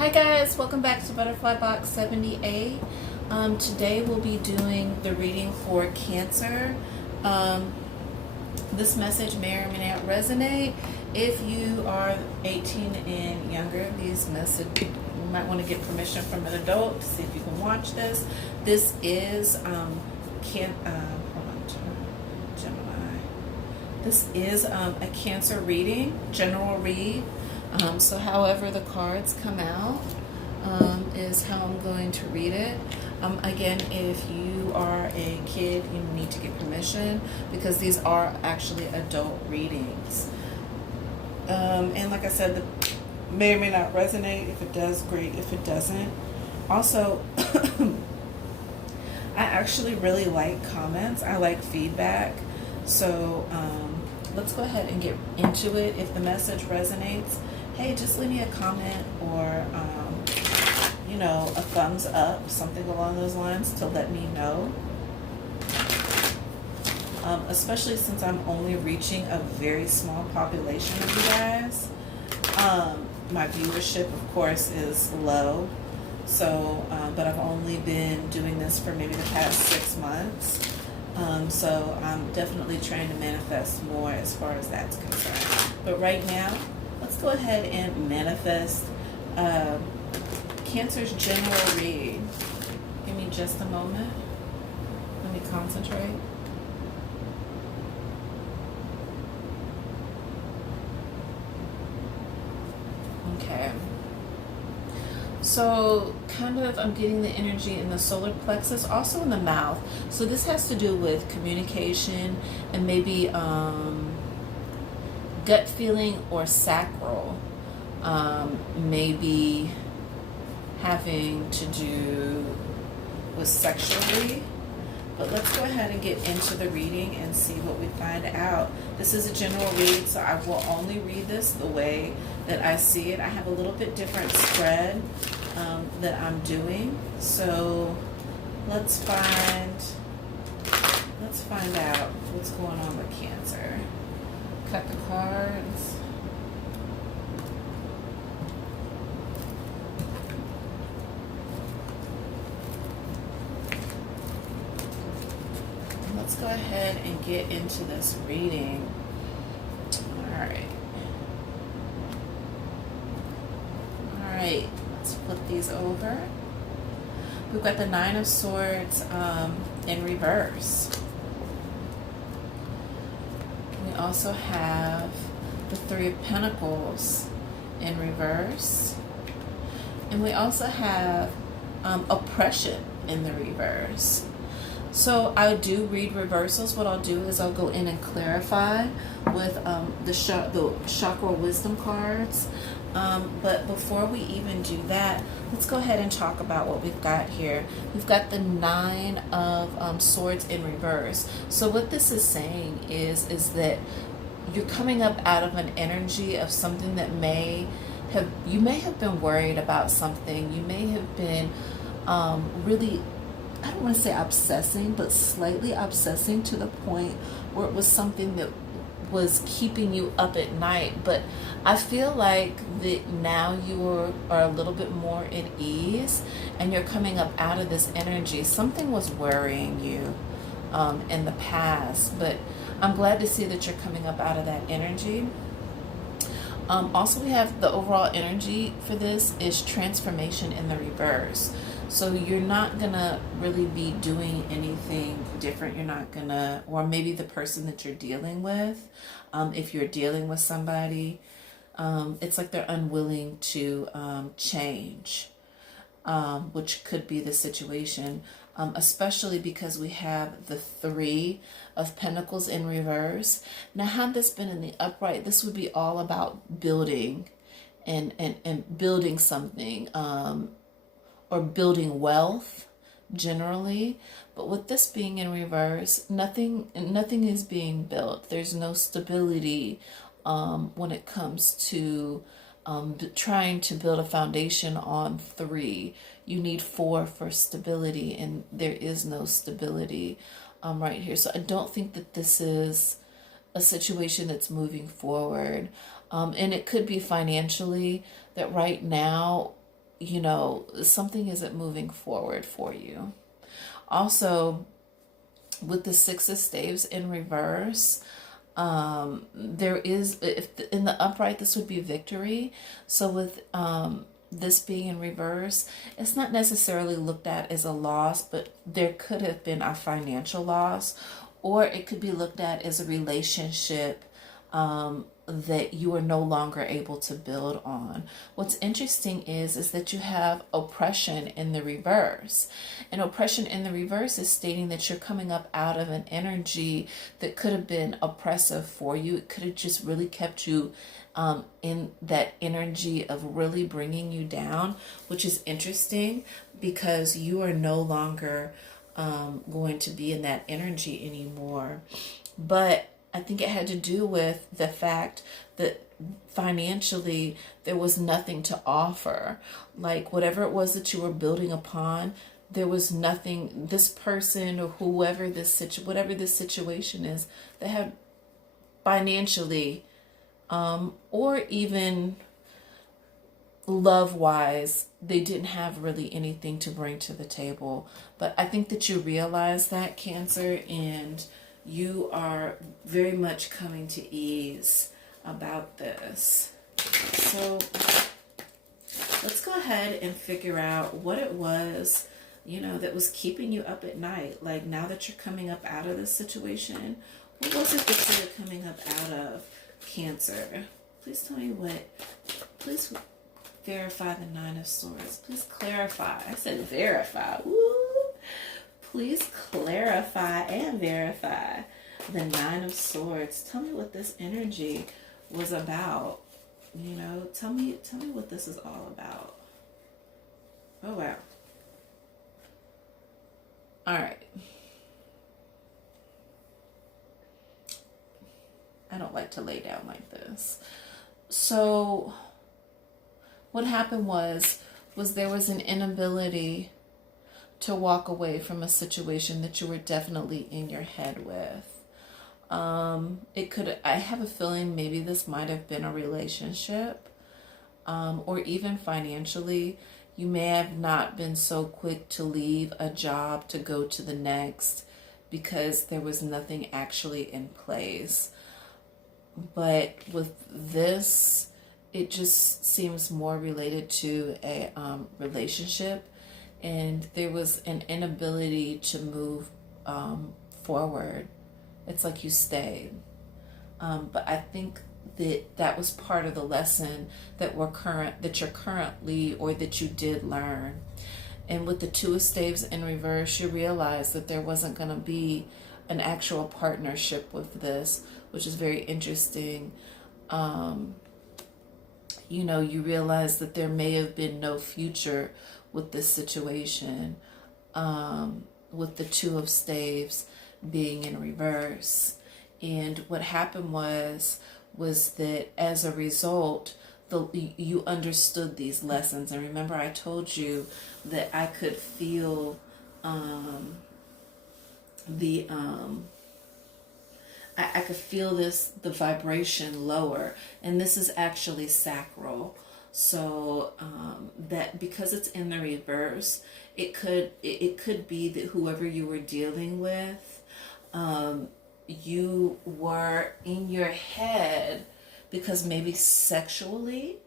Hi guys, welcome back to Butterfly Box 78. Today we'll be doing the reading for Cancer. This message may or may not resonate. If you are 18 and younger, these message you might want to get permission from an adult to see if you can watch this. This is Gemini. This is a Cancer reading, general read. So however the cards come out is how I'm going to read it. Again, if you are a kid, you need to get permission because these are actually adult readings. And like I said, the may or may not resonate. If it does, great. If it doesn't. Also, I actually really like comments. I like feedback. So let's go ahead and get into it. If the message resonates, hey, just leave me a comment or, a thumbs up, something along those lines to let me know. Especially since I'm only reaching a very small population of you guys. My viewership, of course, is low. So, but I've only been doing this for maybe the past 6 months. So I'm definitely trying to manifest more as far as that's concerned. But right now, let's go ahead and manifest Cancer's general read. Give me just a moment. Let me concentrate. Okay. So kind of I'm getting the energy in the solar plexus, also in the mouth. So this has to do with communication and maybe gut feeling or sacral. Maybe having to do with sexually. But let's go ahead and get into the reading and see what we find out. This is a general read, so I will only read this the way that I see it. I have a little bit different spread that I'm doing. So let's find out what's going on with Cancer. Cut the cards. Let's go ahead and get into this reading. Alright, let's flip these over. We've got the Nine of Swords in reverse. We also have the Three of Pentacles in reverse. And we also have oppression in the reverse. So I do read reversals. What I'll do is I'll go in and clarify with the chakra wisdom cards. But before we even do that, let's go ahead and talk about what we've got here. We've got the Nine of Swords in reverse. So what this is saying is that you're coming up out of an energy of something that you may have been worried about something. You may have been really, I don't want to say obsessing, but slightly obsessing to the point where it was something that was keeping you up at night. But I feel like that now you are a little bit more at ease and you're coming up out of this energy. Something was worrying you in the past, but I'm glad to see that you're coming up out of that energy. Also, we have the overall energy for this is transformation in the reverse. So you're not going to really be doing anything different. You're not going to, or maybe the person that you're dealing with, if you're dealing with somebody, it's like they're unwilling to change, which could be the situation, especially because we have the Three of Pentacles in reverse. Now, had this been in the upright, this would be all about building and building something, or building wealth generally. But with this being in reverse, nothing is being built. There's no stability when it comes to trying to build a foundation on three. You need four for stability, and there is no stability right here. So I don't think that this is a situation that's moving forward. And it could be financially that right now you know, something isn't moving forward for you. Also, with the Six of Staves in reverse, there is, if in the upright, this would be victory. So with this being in reverse, it's not necessarily looked at as a loss, but there could have been a financial loss, or it could be looked at as a relationship that you are no longer able to build on. What's interesting is that you have oppression in the reverse. And oppression in the reverse is stating that you're coming up out of an energy that could have been oppressive for you. It could have just really kept you in that energy of really bringing you down, which is interesting because you are no longer going to be in that energy anymore. But I think it had to do with the fact that financially there was nothing to offer. Like whatever it was that you were building upon, there was nothing. This person or whoever whatever this situation is, they had financially or even love wise, they didn't have really anything to bring to the table. But I think that you realize that, Cancer, and you are very much coming to ease about this. So let's go ahead and figure out what it was, you know, that was keeping you up at night. Like now that you're coming up out of this situation, what was it that you were coming up out of, Cancer? Please tell me what, please verify the Nine of Swords. Please clarify. I said verify. Woo! Please clarify and verify the Nine of Swords. Tell me what this energy was about. You know, tell me what this is all about. Oh wow. All right. I don't like to lay down like this. So what happened was there was an inability to walk away from a situation that you were definitely in your head with. I have a feeling maybe this might have been a relationship, or even financially. You may have not been so quick to leave a job to go to the next because there was nothing actually in place. But with this, it just seems more related to a relationship, and there was an inability to move forward. It's like you stayed. But I think that was part of the lesson that you're currently, or that you did learn. And with the Two of Staves in reverse, you realize that there wasn't going to be an actual partnership with this, which is very interesting. You know, you realize that there may have been no future with this situation, with the Two of Staves being in reverse. And what happened was that as a result, you understood these lessons. And remember, I told you that I could feel I could feel the vibration lower, and this is actually sacral. So that because it's in the reverse, it could be that whoever you were dealing with, you were in your head because maybe sexually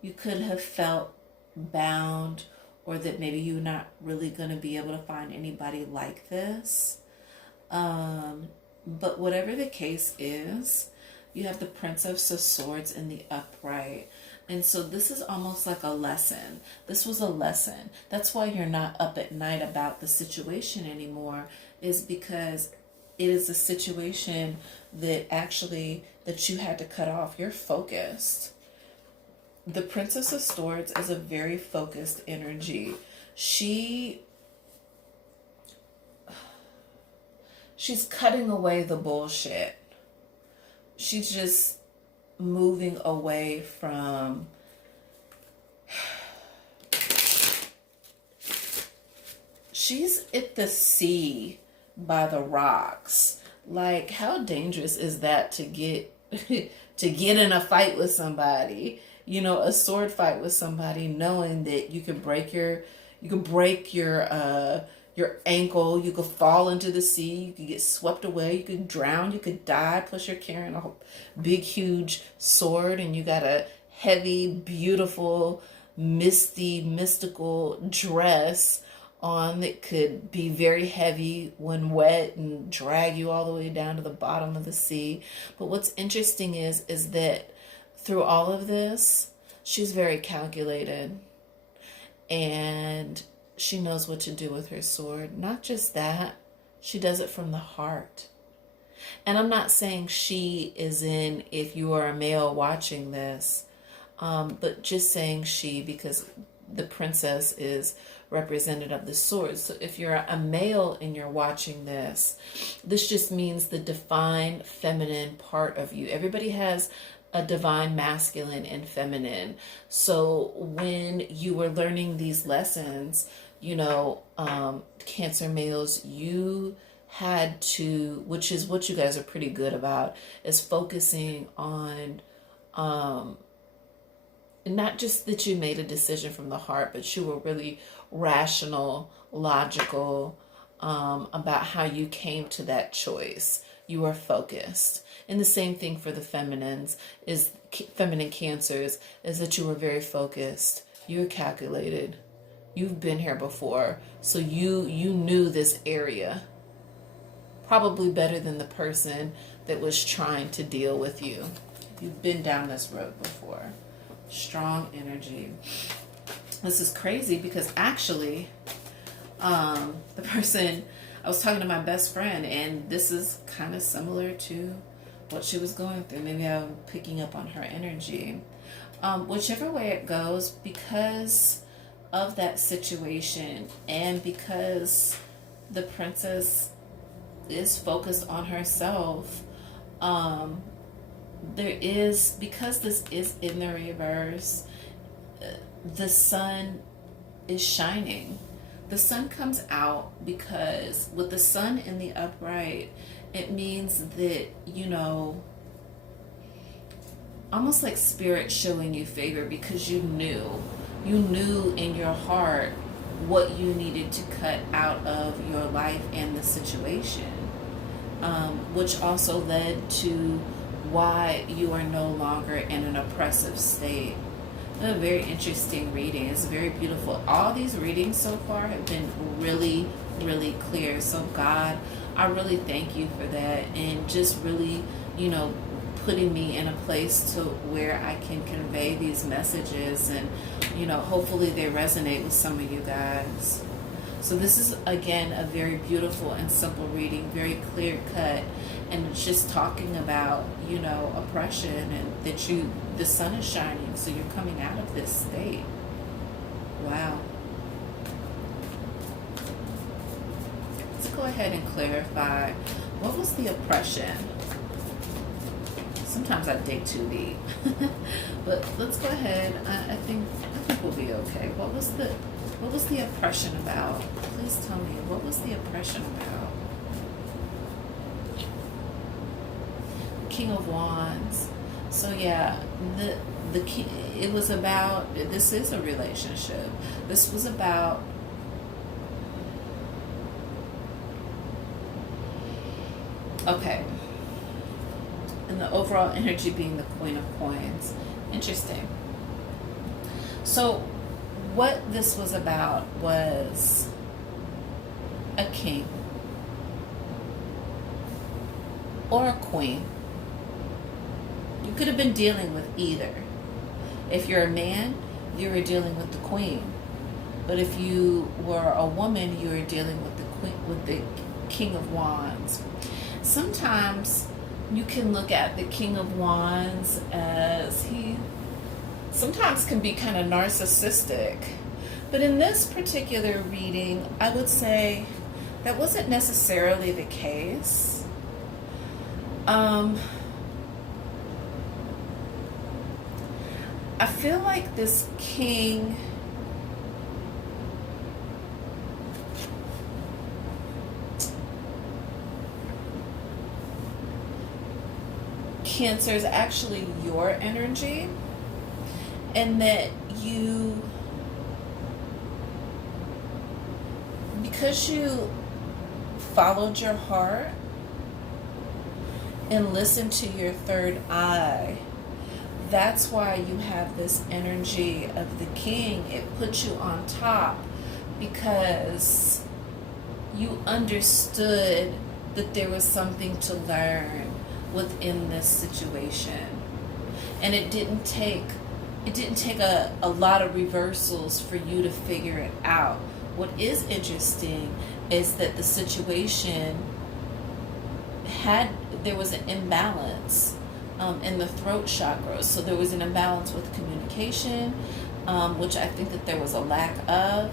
you could have felt bound, or that maybe you're not really going to be able to find anybody like this. But whatever the case is, you have the Princess of Swords in the upright. And so this is almost like a lesson. This was a lesson. That's why you're not up at night about the situation anymore, is because it is a situation that you had to cut off. You're focused. The Princess of Swords is a very focused energy. She's cutting away the bullshit. She's just moving away from she's at the sea by the rocks. Like, how dangerous is that to get to get in a fight with somebody a sword fight with somebody, knowing that you could break your ankle, you could fall into the sea, you could get swept away, you could drown, you could die, plus you're carrying a big huge sword, and you got a heavy, beautiful, misty, mystical dress on that could be very heavy when wet and drag you all the way down to the bottom of the sea. But what's interesting is that through all of this, she's very calculated, and she knows what to do with her sword. Not just that, she does it from the heart. And I'm not saying she is in, if you are a male watching this, but just saying she, because the princess is representative of the sword. So if you're a male and you're watching this just means the divine feminine part of you. Everybody has a divine masculine and feminine. So when you were learning these lessons, Cancer males, you had to, which is what you guys are pretty good about, is focusing on not just that you made a decision from the heart, but you were really rational, logical about how you came to that choice. You are focused. And the same thing for the feminines, is feminine Cancers, is that you were very focused. You're calculated. You've been here before, so you knew this area probably better than the person that was trying to deal with you. You've been down this road before. Strong energy. This is crazy because actually, the person, I was talking to my best friend, and this is kind of similar to what she was going through. Maybe I'm picking up on her energy. Whichever way it goes, because of that situation, and because the princess is focused on herself, because this is in the reverse, the sun is shining. The sun comes out because with the sun in the upright, it means that, almost like spirit showing you favor, because you knew in your heart what you needed to cut out of your life and the situation, which also led to why you are no longer in an oppressive state. A very interesting reading. It's very beautiful. All these readings so far have been really, really clear. So God, I really thank you for that, and just really, putting me in a place to where I can convey these messages, and hopefully they resonate with some of you guys. So this is, again, a very beautiful and simple reading, very clear cut, and it's just talking about, oppression, and that the sun is shining, so you're coming out of this state. Wow. Let's go ahead and clarify, what was the oppression? Sometimes I dig too deep. But let's go ahead. I think we'll be okay. What was the oppression about? Please tell me, what was the oppression about? King of Wands. So yeah, the king, it was about, this is a relationship. This was about and the overall energy being the Queen of Coins. Interesting. So what this was about was a king or a queen. You could have been dealing with either. If you're a man, you were dealing with the queen. But if you were a woman, you were dealing with the queen, with the King of Wands. Sometimes you can look at the King of Wands as he sometimes can be kind of narcissistic. But in this particular reading, I would say that wasn't necessarily the case. I feel like this king Cancer is actually your energy, and that because you followed your heart and listened to your third eye, that's why you have this energy of the king. It puts you on top because you understood that there was something to learn within this situation. And it didn't take a lot of reversals for you to figure it out. What is interesting is that the situation there was an imbalance in the throat chakra. So there was an imbalance with communication, which I think that there was a lack of.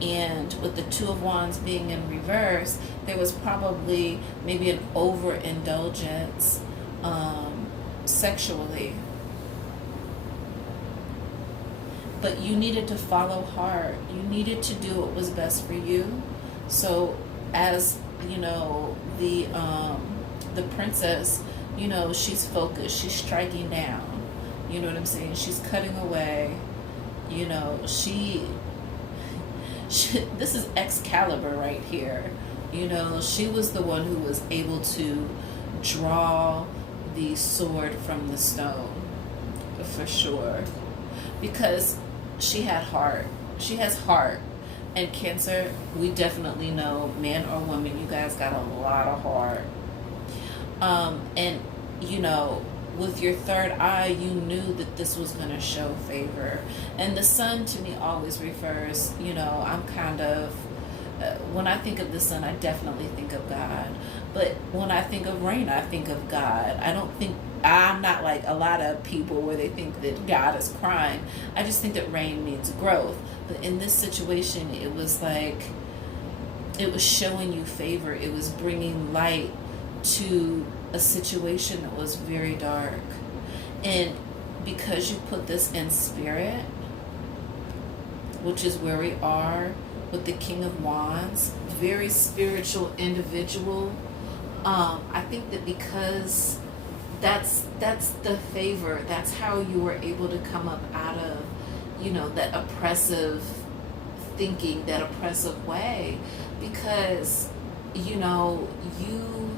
And with the Two of Wands being in reverse, there was probably maybe an overindulgence sexually. But you needed to follow heart. You needed to do what was best for you. So as you know, the princess, you know, she's focused, she's striking down, you know what I'm saying, she's cutting away, you know, she this is Excalibur right here, you know, she was the one who was able to draw the sword from the stone, for sure, because she had heart. She has heart. And Cancer, we definitely know, man or woman, you guys got a lot of heart. And, you know, with your third eye, you knew that this was going to show favor. And the sun to me always refers, you know, I'm kind of, when I think of the sun, I definitely think of God. But when I think of rain, I think of God. I'm not like a lot of people where they think that God is crying. I just think that rain means growth. But in this situation, it was like, it was showing you favor. It was bringing light to a situation that was very dark. And because you put this in spirit, which is where we are with the King of Wands, very spiritual individual, I think that because that's the favor, that's how you were able to come up out of, you know, that oppressive thinking, that oppressive way, because, you know, you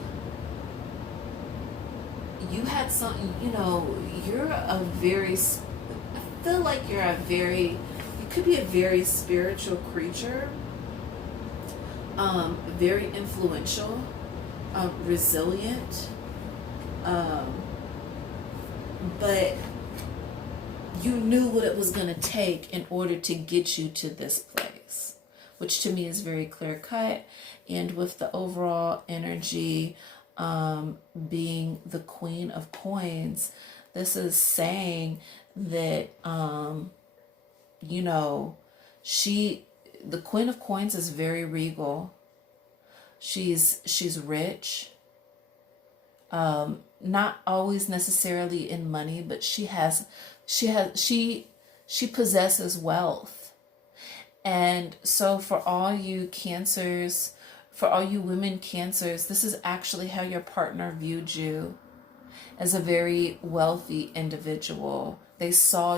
had something, you know, you're a very, I feel like you could be a very spiritual creature, very influential, resilient, but you knew what it was going to take in order to get you to this place, which to me is very clear cut. And with the overall energy being the Queen of Coins, this is saying that, you know, the Queen of Coins is very regal. She's rich. Not always necessarily in money, but she possesses wealth. And so for all you Cancers, for all you women Cancers, this is actually how your partner viewed you, as a very wealthy individual. They saw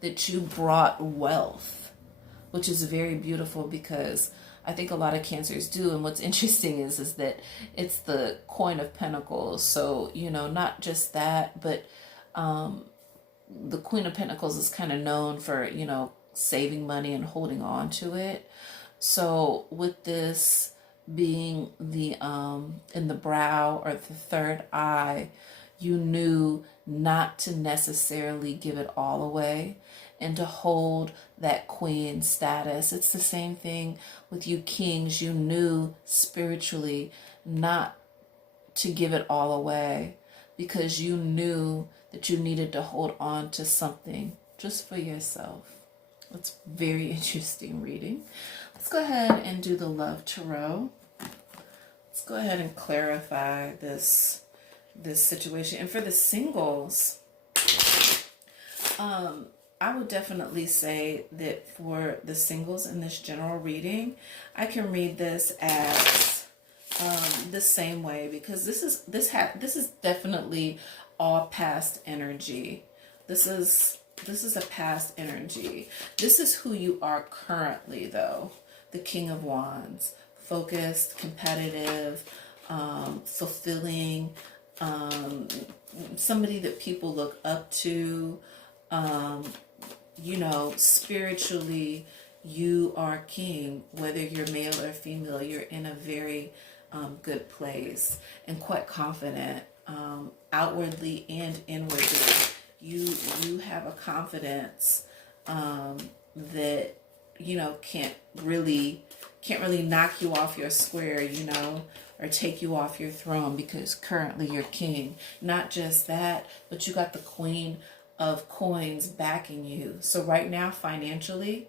that you brought wealth, which is very beautiful, because I think a lot of Cancers do. And what's interesting is that it's the Coin of Pentacles. So, you know, not just that, but the Queen of Pentacles is kind of known for, you know, saving money and holding on to it. So with this being the in the brow or the third eye, you knew not to necessarily give it all away and to hold that queen status. It's the same thing with you kings. You knew spiritually not to give it all away, because you knew that you needed to hold on to something just for yourself. It's very interesting reading. Let's go ahead and do the Love Tarot. Let's go ahead and clarify this situation. And for the singles, I would definitely say that for the singles in this general reading, I can read this as the same way, because this is definitely all past energy. This is a past energy. This is who you are currently, though. The King of Wands. Focused, competitive, fulfilling, somebody that people look up to. You know, spiritually, you are king. Whether you're male or female, you're in a very good place and quite confident, outwardly and inwardly. You have a confidence that, you know, can't really knock you off your square, you know, or take you off your throne, because currently you're king. Not just that, but you got the Queen of Coins backing you. So right now, financially,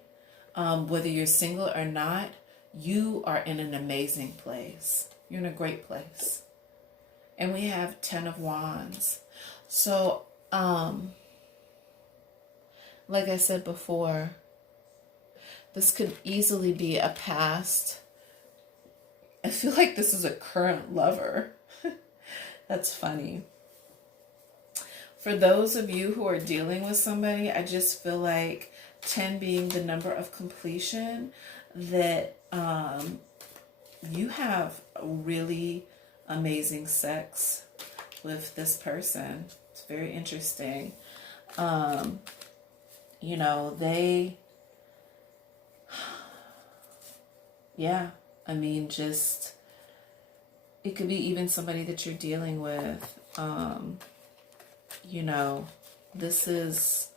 whether you're single or not, you are in an amazing place. You're in a great place. And we have 10 of Wands. So, like I said before, this could easily be a past. I feel like this is a current lover. That's funny. For those of you who are dealing with somebody, I just feel like 10 being the number of completion, that you have really amazing sex with this person. It's very interesting. You know, yeah, I mean, just, it could be even somebody that you're dealing with. You know, this is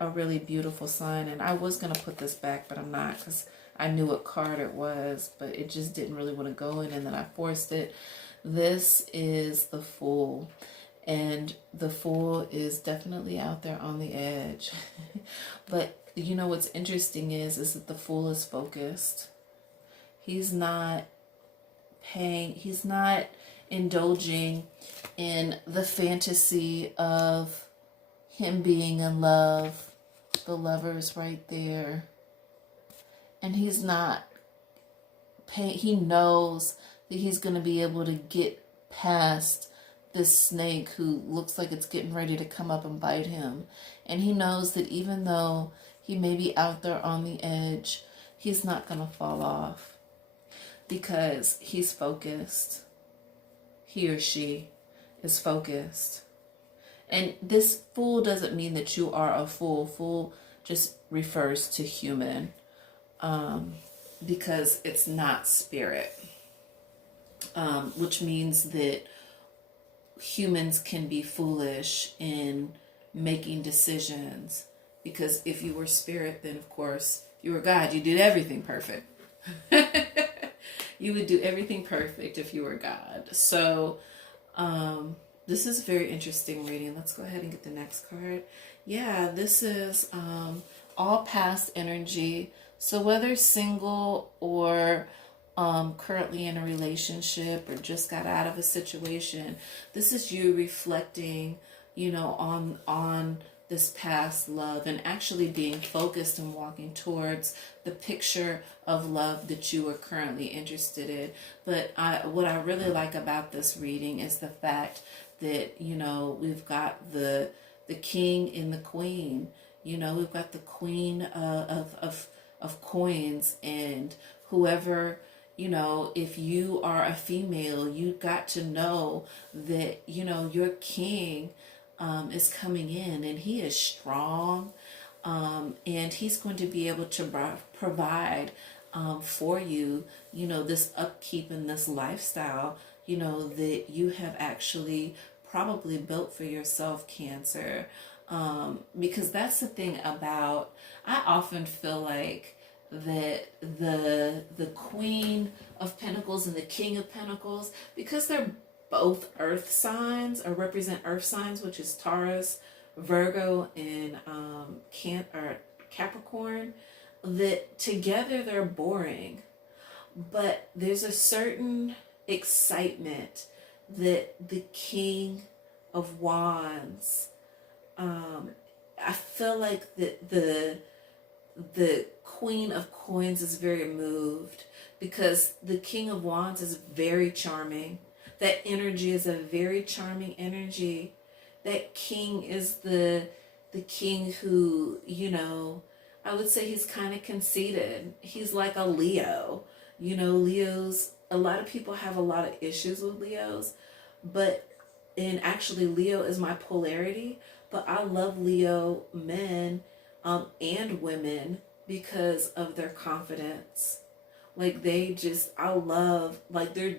a really beautiful sign. And I was going to put this back, but I'm not, because I knew what card it was, but it just didn't really want to go in, and then I forced it. This is the Fool. And the Fool is definitely out there on the edge. But you know what's interesting is that the Fool is focused. He's not indulging in the fantasy of him being in love. The Lover's right there. And he's not he knows that he's going to be able to get past this snake who looks like it's getting ready to come up and bite him. And he knows that even though he may be out there on the edge, he's not going to fall off, because he's focused. He or she is focused. And this Fool doesn't mean that you are a fool. Fool just refers to human, because it's not spirit, which means that humans can be foolish in making decisions, because if you were spirit, then of course you were God. You did everything perfect. You would do everything perfect if you were God. So this is a very interesting reading. Let's go ahead and get the next card. Yeah, this is all past energy. So whether single or currently in a relationship or just got out of a situation, this is you reflecting, you know, on this past love, and actually being focused and walking towards the picture of love that you are currently interested in. But what I really like about this reading is the fact that, you know, we've got the king and the queen. You know, we've got the queen of coins, and whoever, you know, if you are a female, you got to know that, you know, your king is coming in, and he is strong, and he's going to be able to provide for you, you know, this upkeep and this lifestyle, you know, that you have actually probably built for yourself, Cancer. Because that's the thing about, I often feel like that the Queen of Pentacles and the King of Pentacles, because they're both earth signs, or represent earth signs, which is Taurus, Virgo, and Capricorn, that together they're boring. But there's a certain excitement that the King of Wands, I feel like that the Queen of Coins is very moved, because the King of Wands is very charming. That energy is a very charming energy, that king is the king who, you know, I would say he's kind of conceited. He's like a Leo. You know, Leos, a lot of people have a lot of issues with Leos, but and actually Leo is my polarity, but I love Leo men and women because of their confidence. Like they just, I love, like they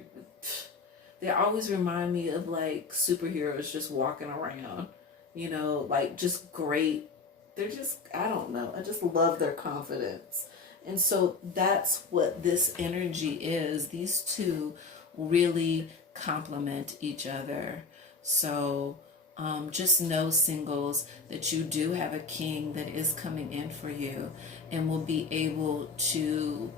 always remind me of like superheroes just walking around, you know, like just great. They're just, I don't know, I just love their confidence. And so that's what this energy is. These two really complement each other. So just know, singles, that you do have a king that is coming in for you and will be able to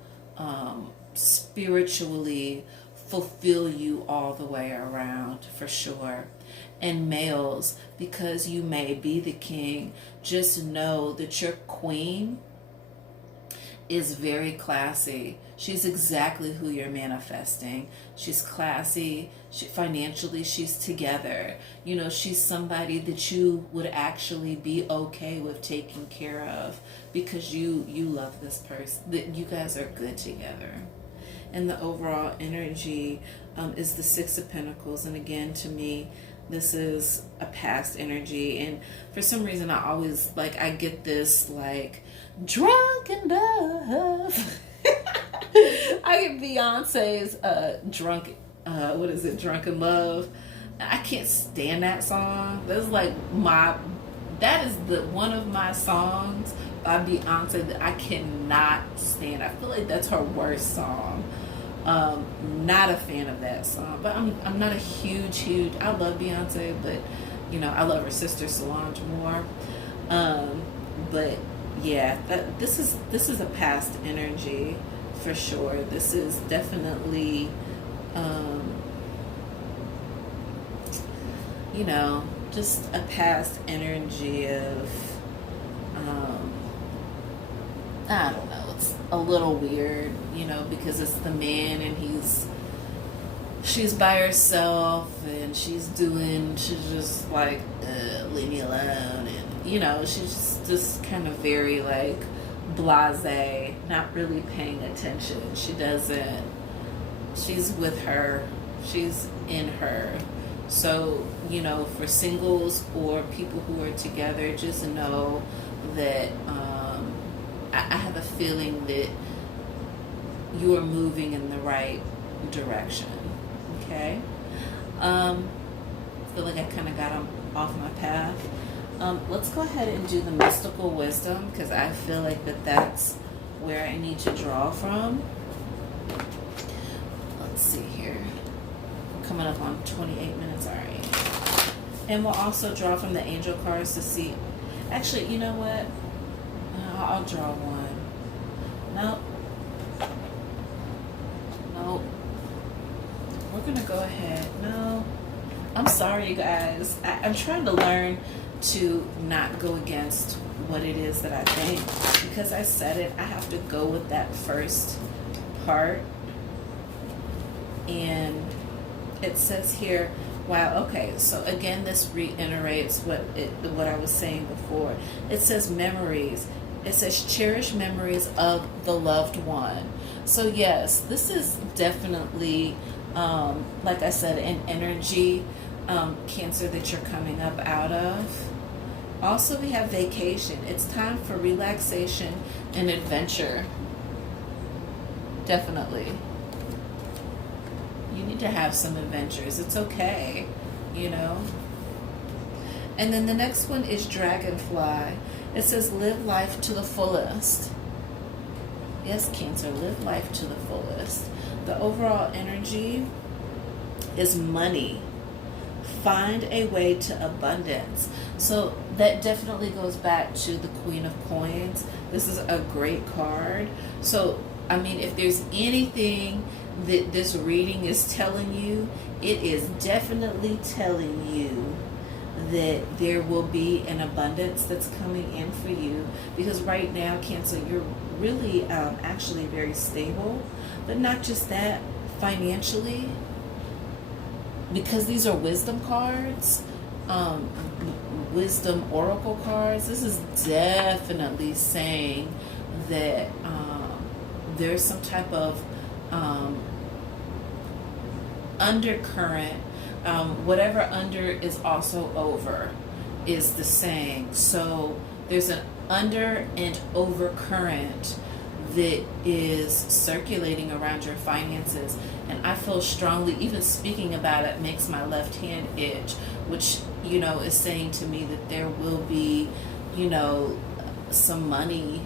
spiritually fulfill you all the way around for sure. And males, because you may be the king, just know that your queen is very classy. She's exactly who you're manifesting. She's classy. Financially, she's together. You know, she's somebody that you would actually be okay with taking care of because you love this person. That you guys are good together. And the overall energy is the Six of Pentacles. And again, to me, this is a past energy. And for some reason, I always, like, I get this, like, drunk in love. I get Beyonce's what is it, Drunk in Love. I can't stand that song. That is the one of my songs by Beyonce that I cannot stand. I feel like that's her worst song. Not a fan of that song, but I'm not a huge. I love Beyonce, but you know I love her sister Solange more. But yeah, this is a past energy for sure. This is definitely, you know, just a past energy of, I don't know, it's a little weird, you know, because it's the man and she's by herself and she's just like, leave me alone. And, you know, she's just kind of very like blasé, not really paying attention. She's with her, she's in her. So, you know, for singles or people who are together, just know that I have a feeling that you are moving in the right direction. Okay? I feel like I kind of got off my path. Let's go ahead and do the mystical wisdom because I feel like that's where I need to draw from. Let's see here. We're coming up on 28 minutes already. And we'll also draw from the angel cards to see. Actually, you know what? I'll draw one. Nope. We're going to go ahead. No. I'm sorry, you guys. I'm trying to learn to not go against what it is that I think. Because I said it, I have to go with that first part. And it says here, wow, okay, so again, this reiterates what I was saying before. It says memories. It says cherish memories of the loved one. So yes, this is definitely, like I said, an energy, Cancer, that you're coming up out of. Also, we have vacation. It's time for relaxation and adventure. Definitely. You need to have some adventures. It's okay, you know. And then the next one is dragonfly. It says live life to the fullest. Yes, Cancer, live life to the fullest. The overall energy is money. Find a way to abundance. So that definitely goes back to the Queen of Coins. This is a great card. So, I mean, if there's anything that this reading is telling you, it is definitely telling you that there will be an abundance that's coming in for you. Because right now, Cancer, you're really actually very stable. But not just that, financially, because these are wisdom cards, um, wisdom oracle cards, this is definitely saying that there's some type of um, undercurrent. Whatever under is also over is the saying. So there's an under and over current that is circulating around your finances. And I feel strongly, even speaking about it makes my left hand itch, which, is saying to me that there will be, some money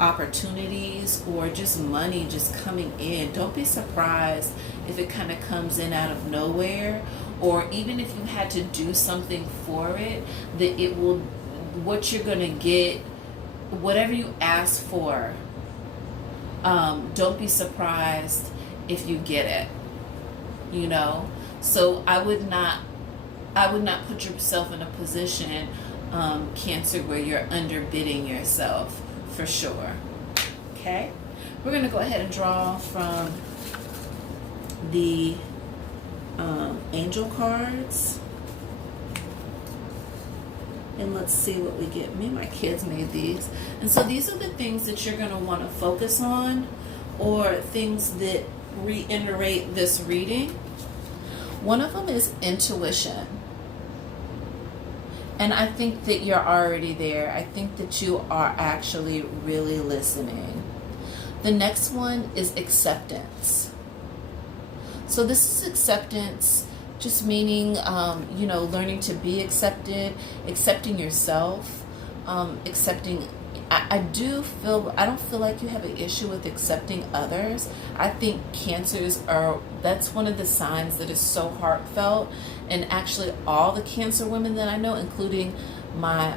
opportunities or just money just coming in. Don't be surprised if it kind of comes in out of nowhere, or even if you had to do something for it, that it will, what you're going to get, whatever you ask for, don't be surprised if you get it, so I would not put yourself in a position, Cancer, where you're underbidding yourself, for sure. Okay, we're going to go ahead and draw from the angel cards, and let's see what we get. Me and my kids made these, and so these are the things that you're going to want to focus on, or things that reiterate this reading. One of them is intuition. And I think that you're already there. I think that you are actually really listening. The next one is acceptance. So this is acceptance, just meaning, learning to be accepted, accepting yourself, accepting. I don't feel like you have an issue with accepting others. I think Cancers that's one of the signs that is so heartfelt. And actually all the Cancer women that I know, including my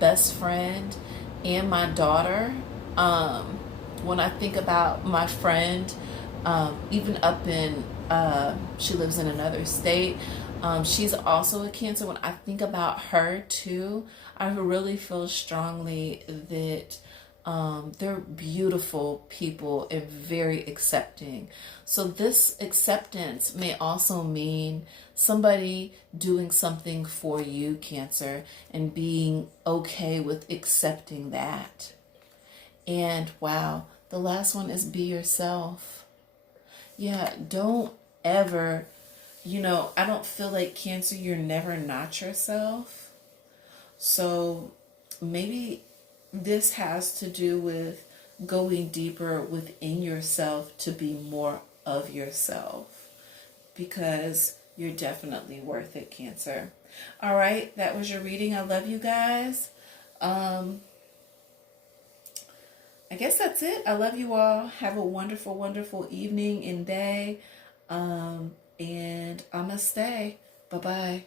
best friend and my daughter, when I think about my friend, even up in, she lives in another state, she's also a Cancer. When I think about her too, I really feel strongly that they're beautiful people and very accepting. So this acceptance may also mean somebody doing something for you, Cancer, and being okay with accepting that. And wow, the last one is be yourself. Yeah, don't ever, I don't feel like, Cancer, you're never not yourself. So maybe this has to do with going deeper within yourself to be more of yourself, because you're definitely worth it, Cancer. All right, that was your reading. I love you guys. I guess that's it. I love you all. Have a wonderful, wonderful evening and day. And I'm gonna stay. Bye-bye.